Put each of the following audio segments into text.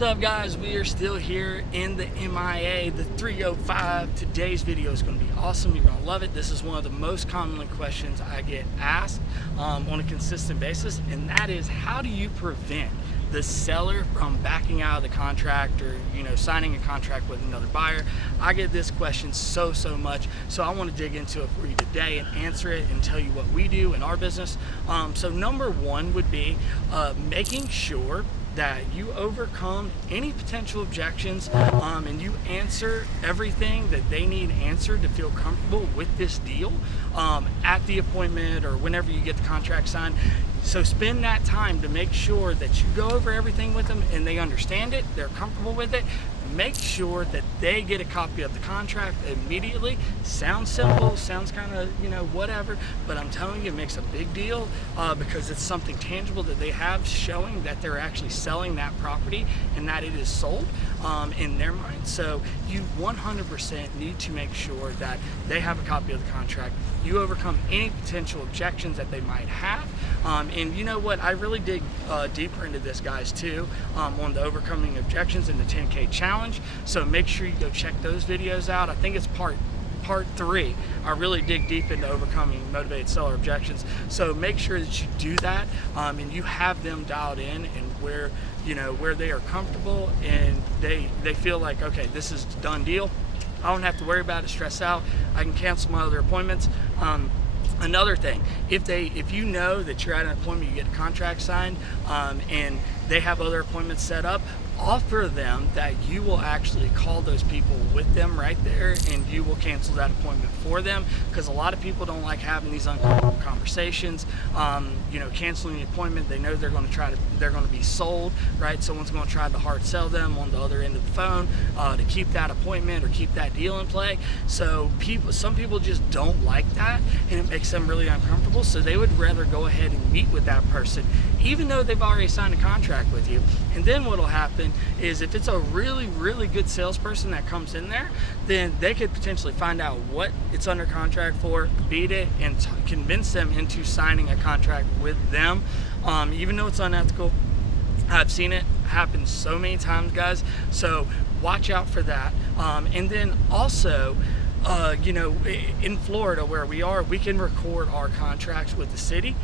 What's up, guys? We are still here in the MIA, the 305. Today's video is going to be awesome. You're going to love it. This is one of the most commonly questions I get asked on a consistent basis, and that is, how do you prevent the seller from backing out of the contract or signing a contract with another buyer? I get this question so much, so I want to dig into it for you today and answer it and tell you what we do in our business. So number one would be making sure that you overcome any potential objections and you answer everything that they need answered to feel comfortable with this deal at the appointment or whenever you get the contract signed. So spend that time to make sure that you go over everything with them and they understand it, they're comfortable with it. Make sure that they get a copy of the contract immediately. Sounds simple, sounds kind of, whatever, but I'm telling you, it makes a big deal because it's something tangible that they have showing that they're actually selling that property and that it is sold in their mind. So you 100% need to make sure that they have a copy of the contract. You overcome any potential objections that they might have. And you know what? I really dig deeper into this, guys, too, on the overcoming objections in the 10K challenge. So make sure you go check those videos out. I think it's part 3. I really dig deep into overcoming motivated seller objections. So make sure that you do that and you have them dialed in and where they are comfortable and they feel like, okay, this is a done deal. I don't have to worry about it, stress out. I can cancel my other appointments. Another thing, if you know that you're at an appointment, you get a contract signed, and they have other appointments set up, offer them that you will actually call those people with them right there and you will cancel that appointment for them, because a lot of people don't like having these uncomfortable conversations. Canceling the appointment, they know they're going to be sold, right? Someone's going to try to hard sell them on the other end of the phone to keep that appointment or keep that deal in play. So some people just don't like that and it makes them really uncomfortable, so they would rather go ahead and meet with that person even though they've already signed a contract with you. And then what'll happen is, if it's a really good salesperson that comes in there, then they could potentially find out what it's under contract for, beat it, and convince them into signing a contract with them, even though it's unethical. I've seen it happen so many times, guys, so watch out for that. And then also, in Florida where we are, we can record our contracts with the city,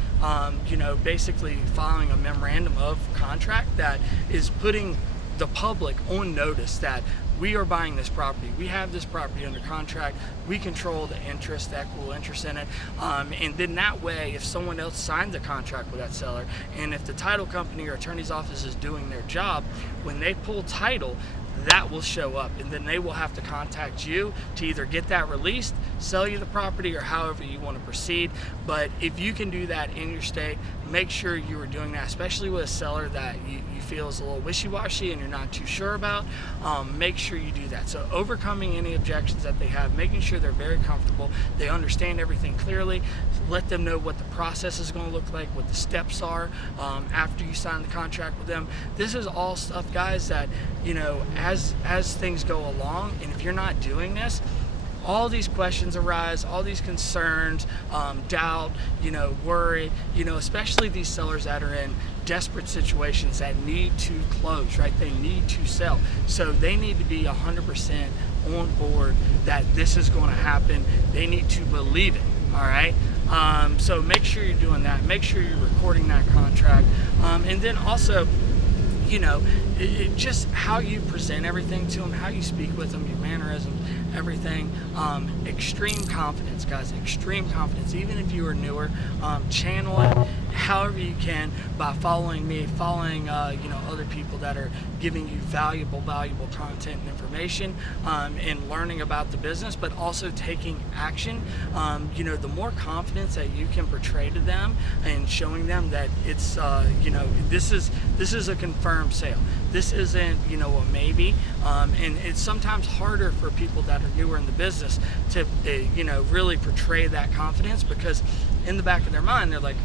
basically filing a memorandum of contract that is putting the public on notice that we are buying this property. We have this property under contract. We control the interest, the equitable interest in it. And then that way, if someone else signs a contract with that seller, and if the title company or attorney's office is doing their job, when they pull title, that will show up, and then they will have to contact you to either get that released, sell you the property, or however you want to proceed. But if you can do that in your state, make sure you are doing that, especially with a seller that you feel is a little wishy-washy and you're not too sure about. Make sure you do that. So overcoming any objections that they have, making sure they're very comfortable, they understand everything clearly, let them know what the process is going to look like, what the steps are after you sign the contract with them. This is all stuff, guys, that as things go along, and if you're not doing this, all these questions arise, all these concerns, doubt, worry, especially these sellers that are in desperate situations that need to close, right? They need to sell. So they need to be 100% on board that this is going to happen. They need to believe it, all right? So make sure you're doing that. Make sure you're recording that contract. And then also, just how you present everything to them, how you speak with them, your mannerisms, everything. Extreme confidence, guys, extreme confidence. Even if you are newer, channel it however you can by following me, following other people that are giving you valuable content and information, and learning about the business, but also taking action. The more confidence that you can portray to them and showing them that it's this is a confirmed sale. This isn't a maybe, and it's sometimes harder for people that are newer in the business to really portray that confidence, because in the back of their mind they're like,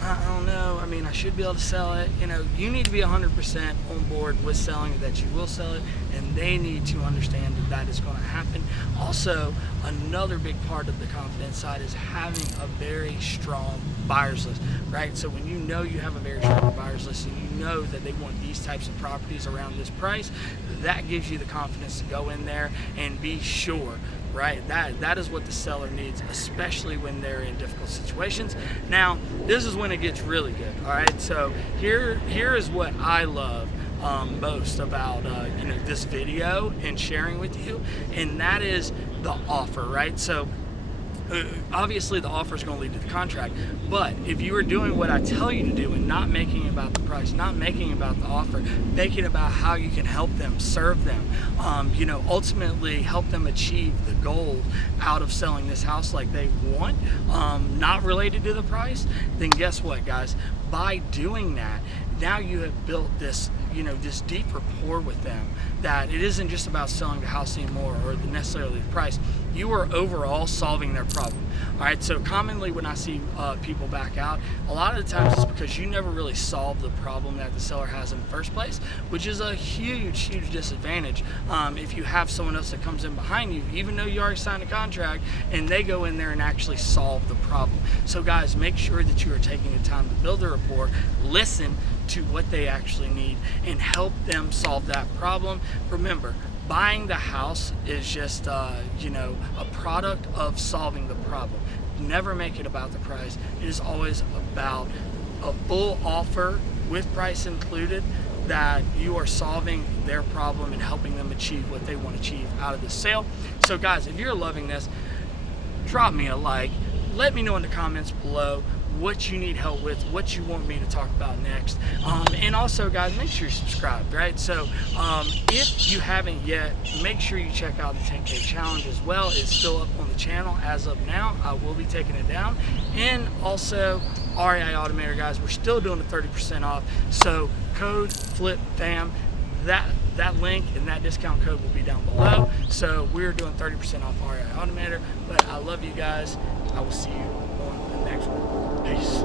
I don't know, I mean, I should be able to sell it. You know, you need to be 100% on board with selling it, that you will sell it, and they need to understand that that is going to happen. Also, another big part of the confidence side is having a very strong buyer's list, right? So when you know you have a very strong buyer's list and you know that they want these types of properties around this price, that gives you the confidence to go in there and be sure, right? That is what the seller needs, especially when they're in difficult situations. Now, this is when it gets really good, all right? So here is what I love most about this video and sharing with you, and that is the offer, right? So obviously the offer is going to lead to the contract, but if you are doing what I tell you to do and not making it about the price, not making it about the offer, making it about how you can help them, serve them, ultimately help them achieve the goal out of selling this house like they want, not related to the price, then guess what, guys? By doing that, now you have built this this deep rapport with them, that it isn't just about selling the house anymore or necessarily the price. You are overall solving their problem. All right, so commonly when I see people back out, a lot of the times it's because you never really solved the problem that the seller has in the first place, which is a huge disadvantage if you have someone else that comes in behind you, even though you already signed a contract, and they go in there and actually solve the problem. So guys, make sure that you are taking the time to build a rapport, listen to what they actually need, and help them solve that problem. Remember, buying the house is just a product of solving the problem. Never make it about the price. It is always about a full offer with price included, that you are solving their problem and helping them achieve what they want to achieve out of the sale. So guys, if you're loving this, drop me a like. Let me know in the comments below what you need help with, what you want me to talk about next, and also guys, make sure you're subscribed, right? So if you haven't yet, make sure you check out the 10K challenge as well. It's still up on the channel as of now. I will be taking it down. And also REI Automator, guys, we're still doing the 30% off, so code FLIPFAM, that link and that discount code will be down below. So we're doing 30% off REI Automator. But I love you guys. I will see you on the next one. Peace.